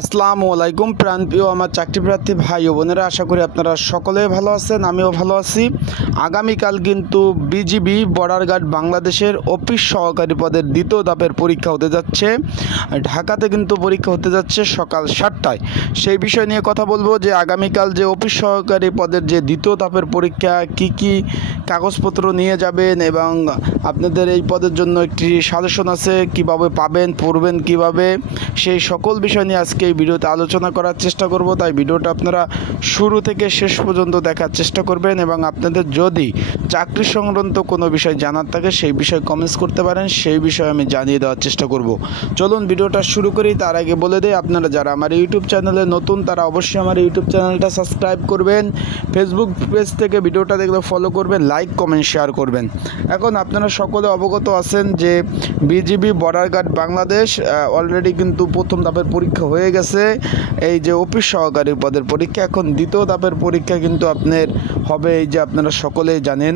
আসসালামু আলাইকুম প্রাণপ্রিয় আমার চাকরিপ্রার্থী ভাই ও বোনেরা, আশা করি আপনারা সকলেই ভালো আছেন। আমিও ভালো আছি। আগামীকাল কিন্তু বিজিবি বর্ডার গার্ড বাংলাদেশের অফিস সহকারী পদের দ্বিতীয় ধাপের পরীক্ষা হতে যাচ্ছে। ঢাকাতে কিন্তু পরীক্ষা হতে যাচ্ছে সকাল 7টায়। সেই বিষয় নিয়ে কথা বলবো যে আগামীকাল যে অফিস সহকারী পদের যে দ্বিতীয় ধাপের পরীক্ষা, কি কাগজপত্র নিয়ে যাবেন এবং আপনাদের এই পদের জন্য একটি সাজেশন আছে, কিভাবে পাবেন, পড়বেন কিভাবে, সেই সকল বিষয় নিয়ে আজকে এই ভিডিওতে আলোচনা করার চেষ্টা করব। তাই ভিডিওটা আপনারা শুরু থেকে শেষ পর্যন্ত দেখার চেষ্টা করবেন এবং আপনাদের যদি চাকরি সংক্রান্ত কোনো বিষয় জানার থাকে সেই বিষয়ে কমেন্টস করতে পারেন, সেই বিষয়ে আমি জানিয়ে দেওয়ার চেষ্টা করব। চলুন ভিডিওটা শুরু করি। তার আগে বলে দিই, আপনারা যারা আমার ইউটিউব চ্যানেলে নতুন তারা অবশ্যই আমার ইউটিউব চ্যানেলটা সাবস্ক্রাইব করবেন, ফেসবুক পেজ থেকে ভিডিওটা দেখলে ফলো করবেন, লাইক কমেন্ট শেয়ার করবেন। এখন আপনারা সকলে অবগত আছেন যে BGB border guard Bangladesh already কিন্তু প্রথম ধাপের পরীক্ষা হয়ে গেছে। এই যে অফিস সহকারী পদের পরীক্ষা, এখন দ্বিতীয় ধাপের পরীক্ষা কিন্তু আপনার হবে। এই যে আপনারা সকলেই জানেন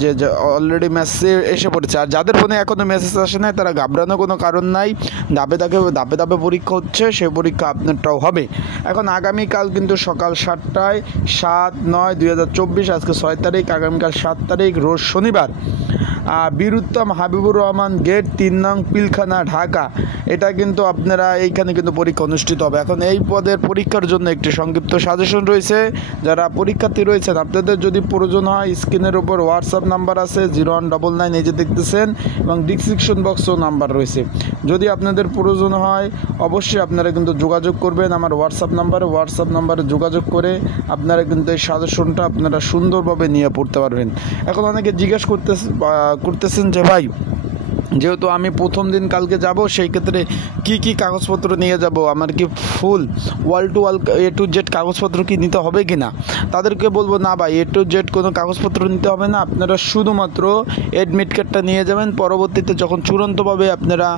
যে অলরেডি মেসেজ এসে পড়েছে। আর যাদের ফোনে এখনও মেসেজ আসে নাই তারা ঘাবড়ানোর কোনো কারণ নাই। ধাপে ধাপে পরীক্ষা হচ্ছে, সেই পরীক্ষা আপনারটাও হবে। এখন আগামীকাল কিন্তু সকাল 7টায় 7/9/2024, আজকে 6 তারিখ, আগামীকাল 7 তারিখ রোজ শনিবার, বীরুত্তম হাবিবুর রহমান গেট 3 নং পিলখানা, ঢাকা। এটা কিন্তু আপনারা এইখানে কিন্তু পরীক্ষা অনুষ্ঠিত হবে। এখন এই পদের পরীক্ষার জন্য একটি সংক্ষিপ্ত সাজেশন রয়েছে। যারা পরীক্ষার্থী রয়েছেন আপনাদের যদি প্রয়োজন হয়, স্ক্রিনের উপর হোয়াটসঅ্যাপ নাম্বার আছে 0199, এই যে দেখতেছেন, এবং ডিসক্রিপশন বক্সও নাম্বার রয়েছে। যদি আপনাদের প্রয়োজন হয় অবশ্যই আপনারা কিন্তু যোগাযোগ করবেন আমার হোয়াটসঅ্যাপ নাম্বারে যোগাযোগ করে আপনারা কিন্তু এই সাজেশনটা আপনারা সুন্দরভাবে নিয়ে পড়তে পারবেন। এখন অনেকে জিজ্ঞেস করতেছেন যে ভাই, যেহেতু আমি প্রথম দিন কালকে যাব, সেই ক্ষেত্রে কি কাগজপত্র নিয়ে যাব, আমার কি full wall to wall A to Z কাগজপত্র কি নিতে হবে কি না? তাদেরকে বলবো না ভাই, A to Z কোনো কাগজপত্র নিতে হবে না। আপনারা শুধুমাত্র অ্যাডমিট কার্ডটা নিয়ে যাবেন। পরবর্তীতে যখন চূড়ান্তভাবে আপনারা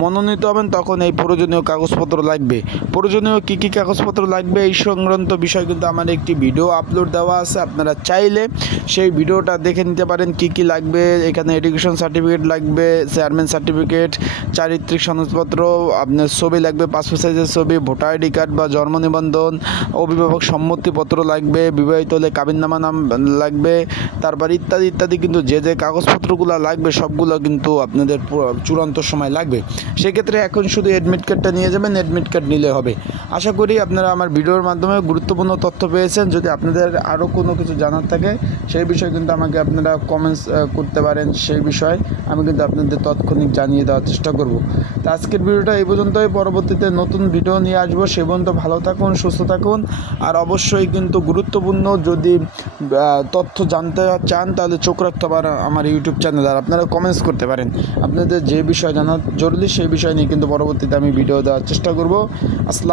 মনোনীত হবেন তখন এই প্রয়োজনীয় কাগজপত্র লাগবে। প্রয়োজনীয় কী কাগজপত্র লাগবে এই সংক্রান্ত বিষয় কিন্তু আমার একটি ভিডিও আপলোড দেওয়া আছে, আপনারা চাইলে সেই ভিডিওটা দেখে নিতে পারেন। কি লাগবে, এখানে এডুকেশন সার্টিফিকেট লাগবে, চেয়ারম্যান সার্টিফিকেট, চারিত্রিক সনদপত্র, আপনার ছবি লাগবে, পাসপোর্ট সাইজের ছবি, ভোটার আইডি কার্ড বা জন্ম নিবন্ধন, অভিভাবক সম্মতিপত্র লাগবে, বিবাহিত হলে কাবিননামা নাম লাগবে, তারপর ইত্যাদি কিন্তু যে কাগজপত্রগুলো লাগবে সবগুলো কিন্তু আপনাদের চূড়ান্ত সময় লাগবে। সেক্ষেত্রে এখন শুধু অ্যাডমিট কার্ডটা নিয়ে যাবেন, অ্যাডমিট কার্ড নিলে হবে। আশা করি আপনারা আমার ভিডিওর মাধ্যমে গুরুত্বপূর্ণ তথ্য পেয়েছেন। যদি আপনাদের আরও কোনো কিছু জানার থাকে সেই বিষয়ে কিন্তু আমাকে আপনারা কমেন্টস করতে পারেন, সেই বিষয়ে আমি কিন্তু আপনাদের তাৎক্ষণিক জানিয়ে দেওয়ার চেষ্টা করব। তো আজকের ভিডিওটা এই পর্যন্তই, পরবর্তীতে নতুন ভিডিও নিয়ে আসবো। সে পর্যন্ত ভালো থাকুন, সুস্থ থাকুন। আর অবশ্যই কিন্তু গুরুত্বপূর্ণ যদি তথ্য জানতে চান তাহলে চোখ রাখতে পারেন আমার ইউটিউব চ্যানেল। আর আপনারা কমেন্টস করতে পারেন আপনাদের যে বিষয় জানার জরুরি, সেই বিষয় নিয়ে কিন্তু পরবর্তীতে আমি ভিডিও দেওয়ার চেষ্টা করব। আসসালাম।